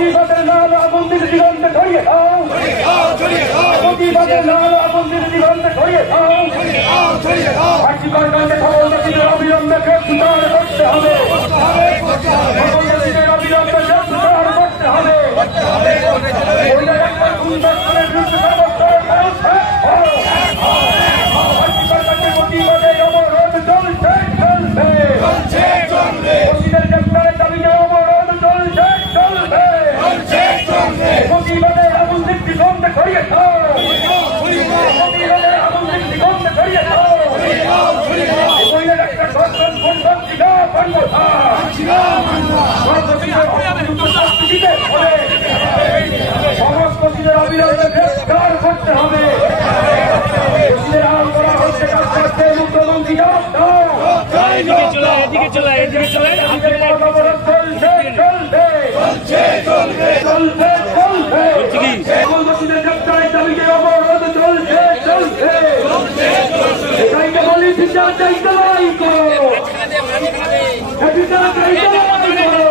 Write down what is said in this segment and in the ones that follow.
প্রতিবাদের নাম মন্দির দিগন্তে ছড়িয়ে দাও, প্রতিবাদের নাম মন্দির দিগন্তে ছড়িয়ে দাও। ভাষিকর কাণ্ডে সকল দোষীদের অবিলম্বে গ্রেফতার করতে হবে, সকল দোষীদের অবিলম্বে গ্রেফতার করতে হবে। সুন্দর করে বিরুদ্ধে সর্বস্তরের মানুষ ভাষিকর কাণ্ডে প্রতিবাদে অবরোধ চলছে চলবে, দোষীদের গ্রেফতারের দাবিতে অবরোধ চলছে চলবে। প্রতিবাদের আগুন দিগন্তে ছড়িয়ে দাও, প্রতিবাদের আগুন দিগন্তে ছড়িয়ে দাও। একটা সরকার সন্ধান দিগা বন্ধ সমস্ত দিনের অবিলম্বে গ্রেফতার করতে হবে। মুখ্যমন্ত্রী অবরোধ চলছে চলছে, বলি বিচার চাইতে লড়াই করো, বিচার চাইতে লড়াই করো।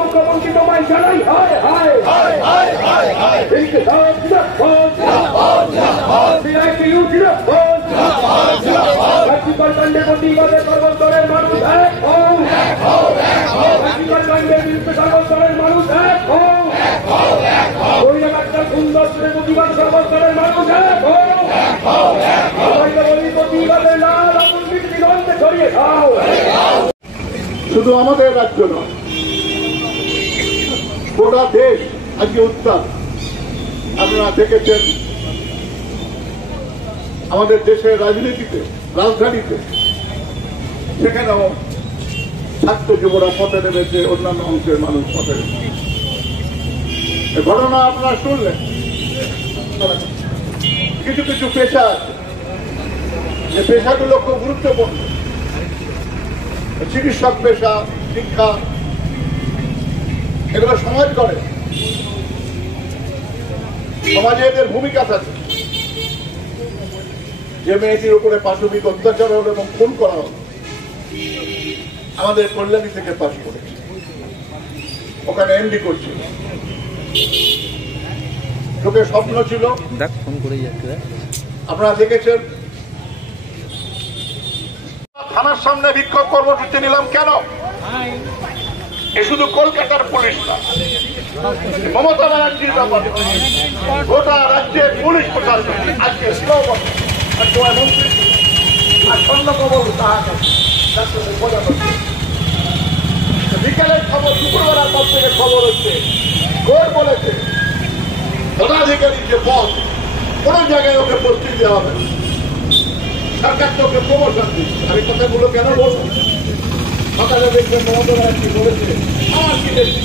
মুখ্যমন্ত্রী তোমায় জানাই হায় হায় প্রতিবাদে সর্বস্তরের মানুষ এক হও, বিরুদ্ধে সর্বস্তরের মানুষ এক হও, সুন্দর প্রতিবাদ সর্বস্তরের মানুষ এক হও। প্রতিবাদে লাল আগুন দিগন্তে ছড়িয়ে দাও। শুধু আমাদের রাজ্য নয়, গোটা দেশ আজকে উত্তাপ। আপনারা দেখেছেন আমাদের দেশের রাজনীতিতে, রাজধানীতে, সেখানেও ছাত্র যুবরা পথে নেমেছে, অন্যান্য অংশের মানুষ পথে নেমেছে। ঘটনা আপনারা শুনলেন। কিছু কিছু পেশা আছে, যে পেশাগুলো খুব গুরুত্বপূর্ণ, চিকিৎসক পেশা, শিক্ষা, এগুলো সমাজ করে, সমাজে এদের ভূমিকা থাকে। যে মেয়েটির উপরে পাশবিক অত্যাচার হল এবং খুন করা হল, আমাদের কল্যাণী থেকে পাশ করেছে, ওখানে এমডি করছিল। লোকের স্বপ্ন ছিল, আপনারা দেখেছেন। থানার সামনে বিক্ষোভ কর্মসূচি নিলাম কেন? এ শুধু কলকাতার পুলিশ না, মমতা ব্যানার্জির ব্যাপারে গোটা রাজ্যের পুলিশ প্রশাসন আজকে মন্ত্রী আর স্বর্ণকমল বিকেলের খবর, শুক্রবার পর থেকে খবর হচ্ছে, কোর্ট বলেছে পদাধিকারী যে পদ, কোন জায়গায় ওকে পোস্টিং দেওয়া হবে, সরকার তো ওকে প্রমোশন দিচ্ছে। আমি কথাগুলো কেন বলবো? সকালে দেখবেন মমতা ব্যানার্জি বলেছে আমার কি দেখছি